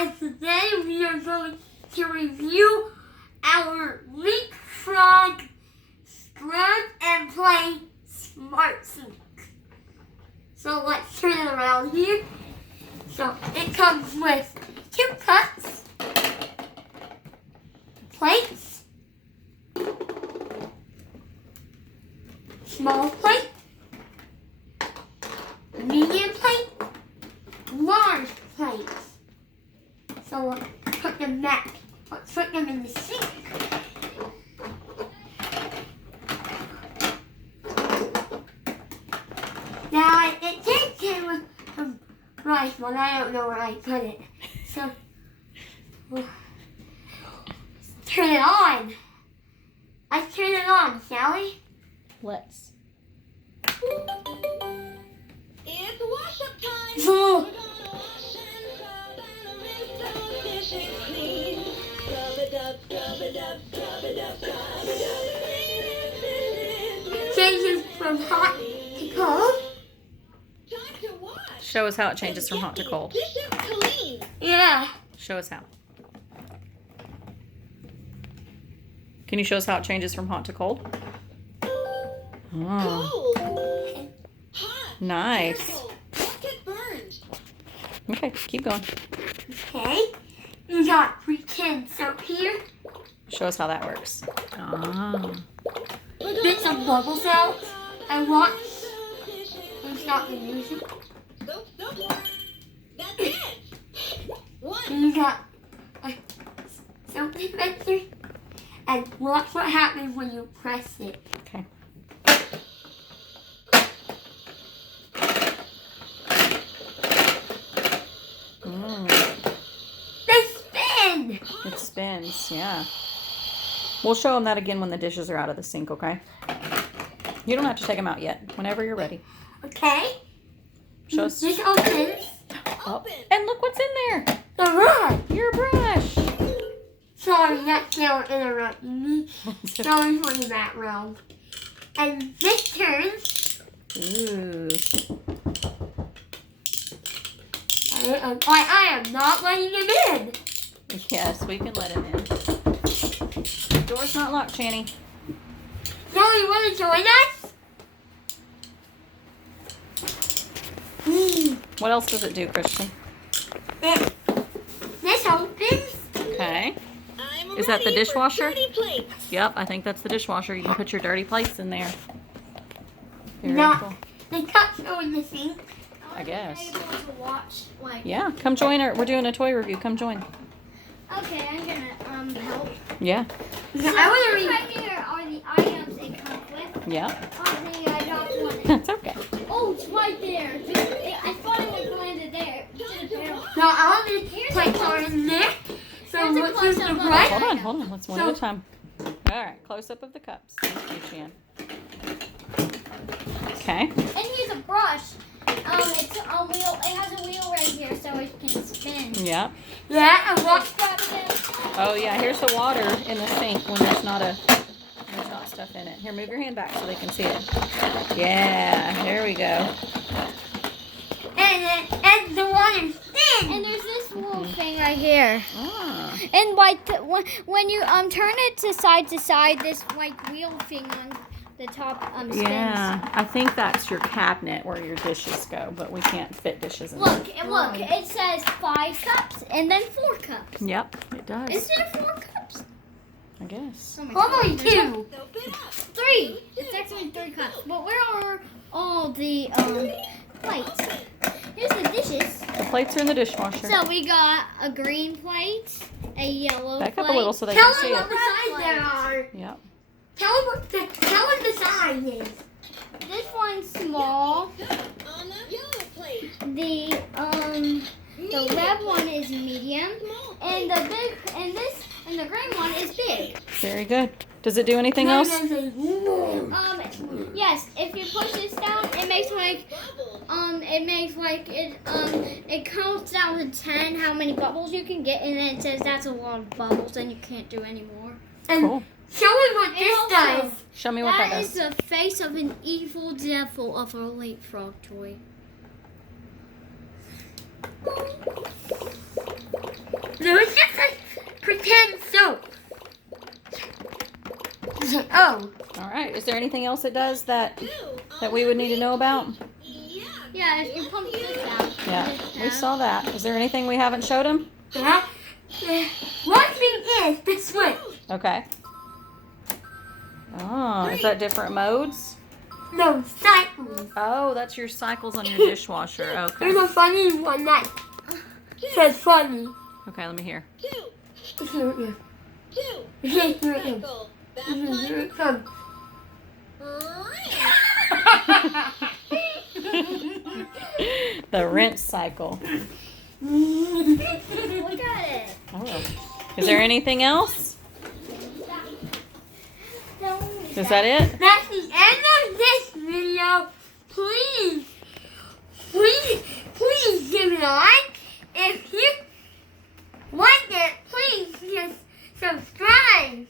and today we are going to review our Leapfrog Scrub and Play Smart Sink. So let's turn it around here. So it comes with 2 cups, plates, small plate, medium plate, large plates. So let's put them back. Let's put them in the sink. Now it did came with some rice, but I don't know where I put it. So let's turn it on. Let's turn it on, shall we? Let's. It's wash-up time. Oh. We're gonna wash and scrub and rinse those dishes clean. Scrub it up, scrub it up, scrub it up, scrub it up. Changes from hot to cold. Time to wash. Show us how it changes from hot to cold. Dishes clean. Yeah. Show us how. Can you show us how it changes from hot to cold? Oh, Cold. Hot. nice. Careful. Don't get burned. Okay, keep going. Okay. We got pretend soap here. Show us how that works. Ah. Get some bubbles out and watch. And stop the music. Stop, stop. That's it. One. And you got a soap dispenser. And watch what happens when you press it. Okay. They spin! It spins, yeah. We'll show them that again when the dishes are out of the sink, okay? You don't have to take them out yet. Whenever you're ready. Okay. Show us. This opens Oh, and look what's in there. the rug. Your brush. Sorry, that's still interrupting me. Sorry for the background. And this turns. Ooh. I am not letting him in. Yes, we can let him in. Door's not locked, Channy. So you want to join us? What else does it do, Christian? This opens. Okay. I'm Is that the ready for dishwasher? dirty plates. Yep, I think that's the dishwasher. You can put your dirty plates in there. Very Not cool. the cups go in the sink. I guess. Able to watch, like, Yeah, come join her. We're doing a toy review. Come join. okay, I'm gonna help. Yeah. I want to read. Right here are the items it comes with. Yeah. I got one. That's okay. Oh, it's right there. I thought it was landed there. No, all the plates are in there. So Here's a let's use the close-up of brush. Hold on. Let's one at a time. All right, close up of the cups. Thank you, Chan. Okay. And here's a brush. It's a wheel. It has a wheel right here, so it can spin. Yeah. Yeah, and watch. Oh yeah. Here's the water in the sink when there's not stuff in it. Here, move your hand back so they can see it. Yeah. There we go. And the water spins. And there's this little thing right here. Ah. And like when you turn it to side, this like wheel thing on the top spins. Yeah. I think that's your cabinet where your dishes go, but we can't fit dishes in Look, there. look. It says 5 cups and then 4 cups. Yep. It does. Is there 4 cups? I guess. Oh my God. Only 2. Open up. 3. It's actually 3 cups. But where are all the plates? Here's the dishes. The plates are in the dishwasher. So we got a green plate, a yellow Back plate. up a little so they Tell can them see what it. the size there are. Yep. Tell them the size is. This one's small. On the yellow plate. The red one is medium, and the big and the green one is big. Very good. Does it do anything else? Yes, if you push this down, it makes like it counts down to 10 how many bubbles you can get, and then it says that's a lot of bubbles and you can't do anymore. And Cool. show me what And this also, does. Show me what that That is does. the face of an evil devil of a Leapfrog toy. 10 soap. Oh. All right. Is there anything else it does that we would need to know about? Yeah, if you pump this out. Yeah, we saw that. Is there anything we haven't showed him? Yeah. One thing is the switch. Okay. Oh, is that different modes? No, cycles. Oh, that's your cycles on your dishwasher. Okay. There's a funny one that says funny. Okay, let me hear. Here it is. Here it is. Here it comes. The rinse cycle. Look at it. Oh. Is there anything else? Is that it? That's the end of this video. Please give it a like. If you like it, please just subscribe.